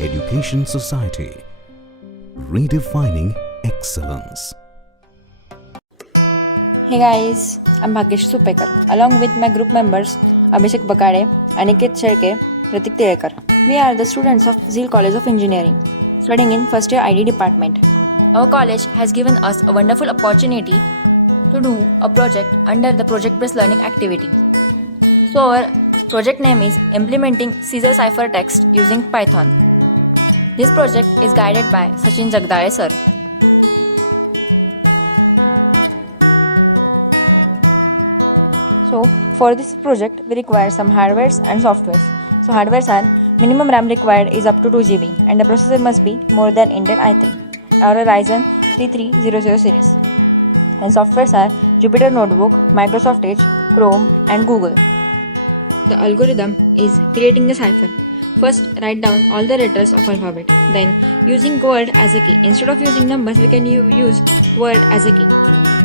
Education Society, redefining excellence. Hey guys, I'm Bhagyesh Supekar, along with my group members Abhishek Bakade, Aniket Sherke, Pratik Tirekar. We are the students of Zeal College of Engineering, studying in first year ID department. Our college has given us a wonderful opportunity to do a project under the project-based learning activity. So our project name is Implementing Scissor Cipher Text using Python. This project is guided by Sachin Jagdale sir. So for this project we require some hardwares and softwares. So hardwares are minimum RAM required is up to 2 GB and the processor must be more than Intel i3 or a Ryzen 3300 series. And softwares are Jupyter Notebook, Microsoft Edge, Chrome and Google. The algorithm is creating the cipher. First, write down all the letters of alphabet. Then, using word as a key. Instead of using numbers, we can use word as a key.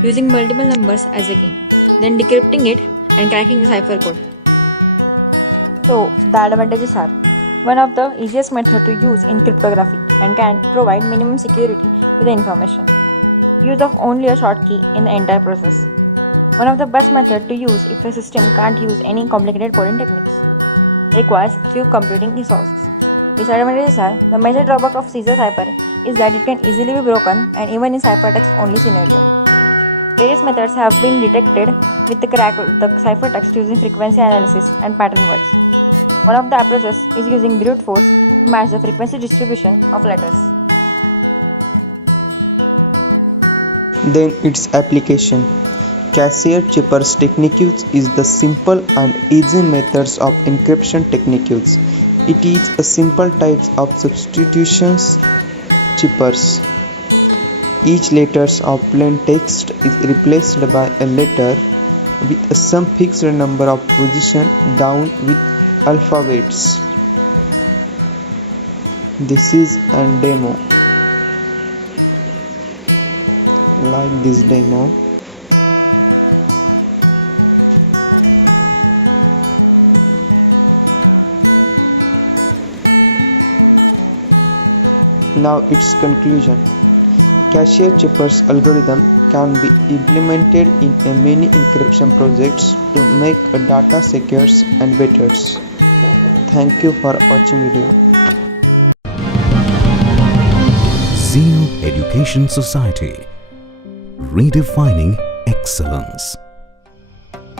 Using multiple numbers as a key. Then decrypting it and cracking the cipher code. So, the advantages are: one of the easiest method to use in cryptography and can provide minimum security to the information. Use of only a short key in the entire process. One of the best method to use if a system can't use any complicated coding techniques. Requires few computing resources. Disadvantages are: the major drawback of Scissor Cipher is that it can easily be broken and even in ciphertext only scenario. Various methods have been detected with the crack the ciphertext using frequency analysis and pattern words. One of the approaches is using brute force to match the frequency distribution of letters. Then its application. Cipher's techniques is the simple and easy methods of encryption techniques. It is a simple types of substitutions chippers. Each letter of plain text is replaced by a letter with some fixed number of position down with alphabets. This is a demo. Like this demo. Now its conclusion. Cipher's algorithm can be implemented in many encryption projects to make data secure and better. Thank you for watching video. Zeal Education Society, redefining excellence.